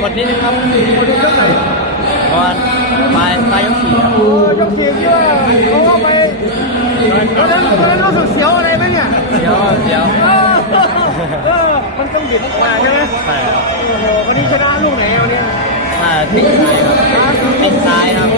หมดนิดนึงครับคนดูเยอะไหนเพราะว่าปลายปลายยกสี่ครับโอ้ยกเสียงที่ว่าเขาเข้าไปตอนนั้นตอนนั้นรู้สึกเสียวอะไรไหมเนี่ยเดี๋ยวเดี๋ยวเออเออมันต้องบิดมาใช่ไหมใช่ครับโอ้โหวันนี้ชนะลูกไหนวันนี้น่าทิ้งซ้ายครับทิ้งซ้ายครับ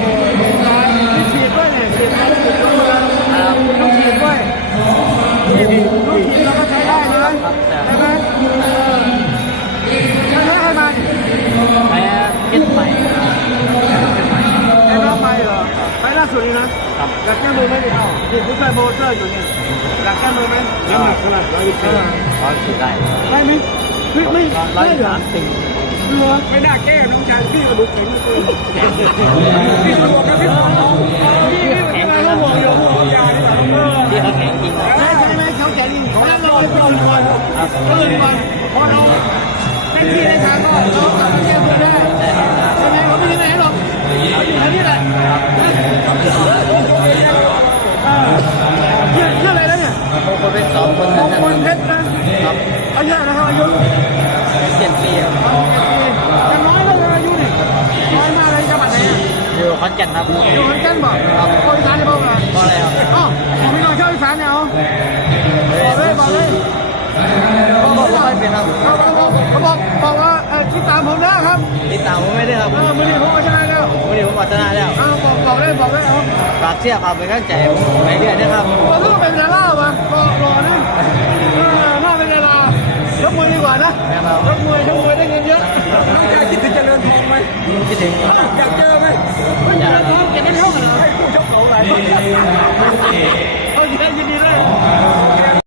ล่าสุดนี่นะครับอยากแก้มือไหมเนี่ยนี่ผู้ช่วยโบเตอร์อยู่เนี่ยอยากแก้มือไหมน้ำหนักเท่าไหร่ร้อยยี่สิบร้อยสี่ได้ได้ไหมไม่ไม่ร้อยไม่เหรอสามสี่เหรอไม่น่าแก้น้องชายพี่กระดูกแข็งเกินพี่เขาบอกกันพี่พี่มาแล้วห่วงอยู่ห่วงยาดีกว่าเออที่เขาแข็งจริงครับใช่ใช่ไหมเขาแข็งจริงของเราเราเป็นคนก่อนก็เลยก่อนพอเราได้ที่ได้ทางก็เรากลับมาแก้ตัวได้ อายุนะครับอายุเจ็ดปีครับจะน้อยแล้วอายุนี่น้อยมากเลยจังหวัดไหนอยู่ขอนแก่นครับอยู่ขอนแก่นบอกคนอีสานจะบอกว่าเพราะอะไรครับอ๋อพี่น้องชาวอีสานเนี่ยเอาบอกเลยบอกเลยก็บอกว่าไม่เป็นครับเขาบอกเขาบอกบอกว่าเออที่ตามผมนะครับติดตามผมไม่ได้ครับเออมือนี้ผมเอาชนะแล้ววันนี้ผมปัตนาแล้วเอาบอกบอกเลยบอกเลยเอาฝากเสียครับเป็นกำลังใจผมไปเรื่อยนะครับบอกต้องเป็นดาราป่ะรอรอนะ ดีกว่านะยกมวยยกมวยได้เงินเยอะน้องชายคิดถึงเจริญทองไหมคิดถึงอยากเจอไหมไม่อยากเจอเก็บไม่เท่ากันเหรอผู้ชกเขาไหนเขายินดียินดีด้วย